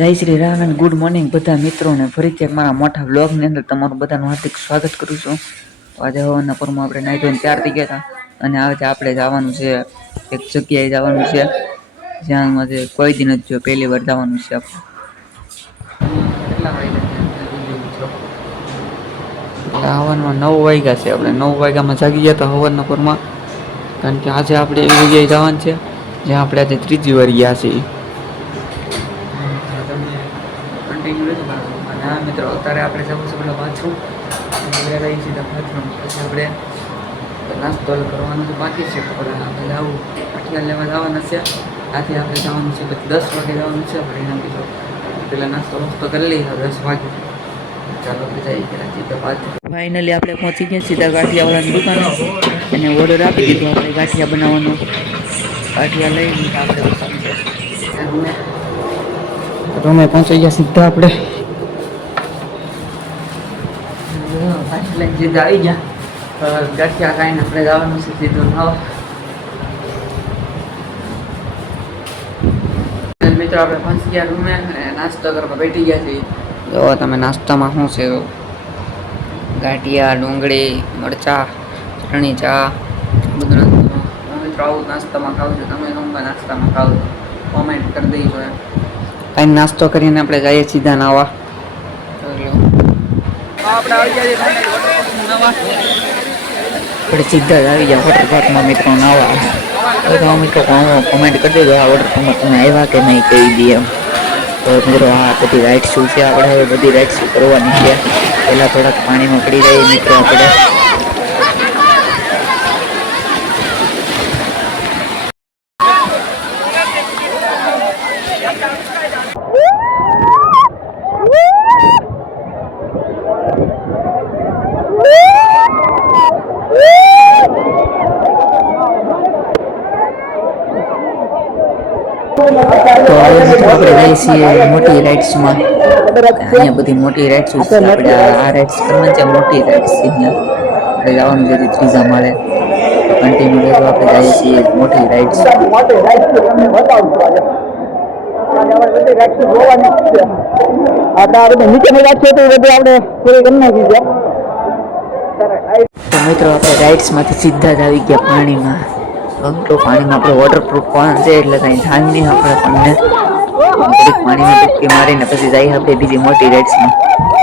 જય Shri Ram and good morning બધા મિત્રોને ફરીથી એક મારા મોટા વ્લોગની અંદર તમારું બધાનું હાર્દિક સ્વાગત કરું છું. તો આજે હવારના પરમાં આપણે નાહી ધોઈને તૈયાર થઈ ગયા હતા અને આજે આપણે જવાનું છે એક જગ્યાએ જવાનું છે જ્યાં આજે કોઈ દિન જ જો પહેલી વાર જવાનું છે આપણે. હવારમાં 9 વાગ્યા છે. આપણે 9 વાગ્યામાં જાગી ગયા હતા હવારના પરમાં, કારણ કે આજે આપણે એવી જગ્યાએ જવાનું છે જ્યાં આપણે આજે ત્રીજી વાર ગયા છીએ. મિત્રો અત્યારે આપણે જવું છે પેલા બાથરૂમ, સીધા બાથરૂમ પછી આપણે નાસ્તો કરવાનો છે બાકી છે. આપણે જવું અઠિયાર લેવા જવાના છે. આથી આપણે જવાનું છે પછી 10 વાગે જવાનું છે. આપણે એના બીજો પેલા નાસ્તો કરી લઈએ 10 વાગે. ચાલો આપણે જઈએ પેલા સીધા બાથરૂમ. ફાઇનલી આપણે પહોંચી ગયા સીધા ગાંઠિયાવાળાની દુકાને અને ઓર્ડર આપી દીધો આપણે ગાંઠિયા બનાવવાનો. ગાંઠિયા લઈ લીધા આપણે રૂમે પહોંચી ગયા સીધા આપણે. સીધા આવી ગયા ગાંઠિયા ખાઈને આપણે જવાનું છે સીધું નવા. મિત્રો આપણે પહોંચી ગયા રૂમે અને નાસ્તો કરવા બેઠી ગયા છીએ. જો તમે નાસ્તામાં શું છે? ગાંઠિયા, ડુંગળી, મરચા, ચટણી, ચા બધું નાસ્તો. મિત્રો આવું નાસ્તામાં ખાવ છો તમે? નાસ્તામાં ખાવ છો કોમેન્ટ કરી દઈશો. કાંઈ નાસ્તો કરીને આપણે જઈએ સીધા નાવા. આપણે સીધા જ આવી ગયા વોટરપાર્કમાં મિત્રો નાવા. તો મિત્રો કોમેન્ટ કરી દેજો આ વોટરપાર્કમાં તમે આવ્યા કે નહીં કહી દઈએ એમ. તો મિત્રો આ બધી રાઇડ શું છે, આપણે હવે બધી રાઇડ શું કરવાની છે. પહેલાં થોડાક પાણીમાં પડી જઈએ મિત્રો આપણે. તો આપણે જઈએ છીએ મોટી રાઇડ્સમાં. અહીંયા બધી મોટી રાઇડ્સ છે. આપણે આ રાઇડ્સ કરવાની છે, મોટી રાઇડ્સ છે. અહીંયા આપણે જવાનું છે ત્રીજા માળે. કન્ટિન્યુ રહેતો આપણે જઈએ છીએ મોટી રાઇડ્સ. તો મિત્રો આપણે રાઇડ્સમાંથી સીધા જ આવી ગયા પાણીમાં. તો પાણીમાં આપણે વોટરપ્રૂફ પણ છે એટલે કાંઈ થાય નહીં. આપણે પાણીમાં ડૂબકી મારીને પછી જઈએ આપણે બીજી મોટી રાઇડ્સમાં.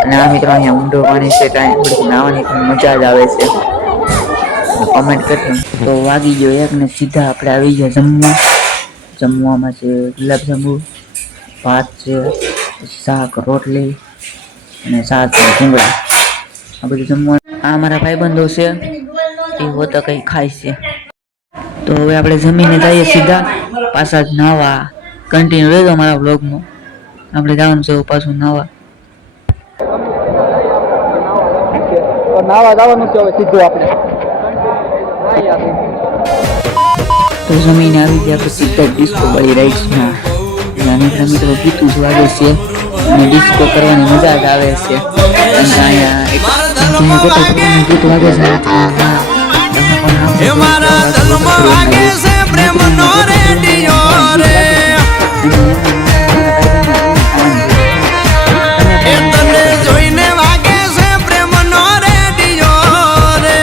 અને આ મિત્રો અહીંયા ઊંડો પાણી છે, કાંઈ થોડીક નાવાની પણ મજા જ આવે છે. કોમેન્ટ કરજો. તો વાગી ગયો 1 ને સીધા આપણે આવી ગયા જમવા. જમવામાં છે ગુલાબજાંબુ, ભાત છે, શાક, રોટલી અને શાક ભૂંગળા. આ બધું જમવાનું. આ મારા ભાઈબંધો છે, એ હોતા કંઈ ખાય છે. તો હવે આપણે જમીને જઈએ સીધા પાછા જ નાવા. કન્ટિન્યુ રહેજો અમારા બ્લોગમાં. આપણે જવાનું છે પાછું નાવા. જવાનું છે હવે સીધું આપણે. તો જમીને આવી ગયા પછી સીધા ડિસ્કો વાળી રાઇડ્સમાં. નાના મિત્રો ગીતું જ વાગે છે અને ડિસ્કો કરવાની મજા જ આવે છે. અને અહીંયા એક ગીત વાગે છે. મારા દિલમાં વાગે છે પ્રેમનો રેડિયો રે. એ તને જોઈને વાગે છે પ્રેમનો રેડિયો રે.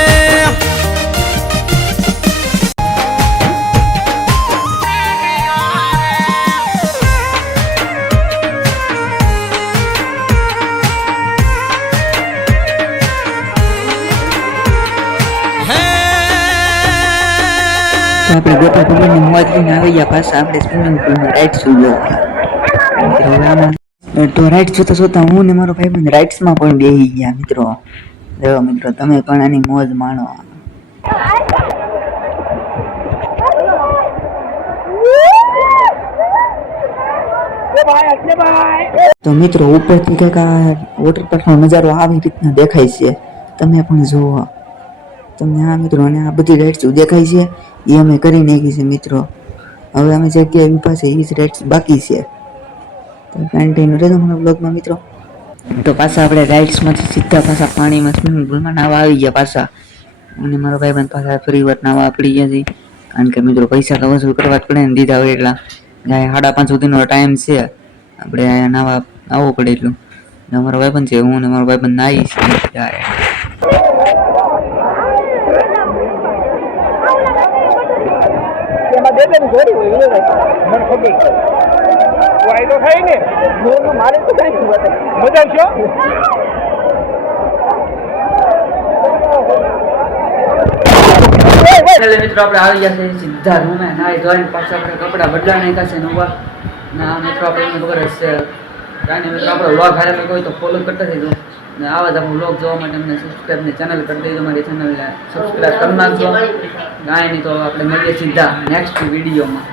આપણે ગોટા પગની મોજ લઈને આવી ગયા પાછા આપણે સ્વિમિંગ પુલમાં રાઇડ્સ જોવા. તો રાઇડ્સ જોતા હું ને મારો ભાઈબંધ રાઇડ્સમાં પણ બેસી ગયા મિત્રો. જો મિત્રો તમે પણ આની મોજ માણો. તો મિત્રો ઉપરથી કંઈક આ વોટર પાર્કનો નજારો આવી રીતના દેખાય છે. તમે પણ જુઓ. તમને આ મિત્રો અને આ બધી રાઇડ્સ દેખાય છે એ અમે કરી નાખી છે મિત્રો. હવે અમે જગ્યાએ ઊભા છે એ જ રાઇડ્સ બાકી છે. તો કન્ટિન્યુ રહેજો મારા બ્લોગમાં મિત્રો. તો પાછા આપણે રાઇડ્સમાંથી સીધા પાછા પાણીમાં સ્વિમિંગ પુલમાં નાવા આવી ગયા પાછા. અને મારો ભાઈબંધ પાછા ફરી વાર નાવા પડી ગયા છે. કારણ કે મિત્રો પૈસા તો વસૂલ કરવા જ પડે ને દીધા હોય એટલા. 5:30 સુધીનો ટાઈમ છે આપણે અહીંયા નાવા આવવું પડે એટલું. અમારો ભાઈબંધ છે, હું ને મારો ભાઈબંધ નાહી છીએ. મિત્રો આપણે આવી ગયા છે સીધા રૂમે નાઈ ધોઈને પાછા આપણે કપડા બદલા નાખ્યા છે નવા ના મિત્રો આપણે ખબર હશે કાંઈ મિત્રો આપણો વ્લોગ હારે કોઈ તો ફોલો કરતા થઈજો ને આવા જ આપણો વ્લોગ જોવા માટે અમને સબસ્ક્રાઈબની ચેનલ કરી દેજો. મારી ચેનલને સબસ્ક્રાઈબ કરી નાખજો. કાંઈ નહીં તો આપણે મળીએ સીધા નેક્સ્ટ વિડીયોમાં.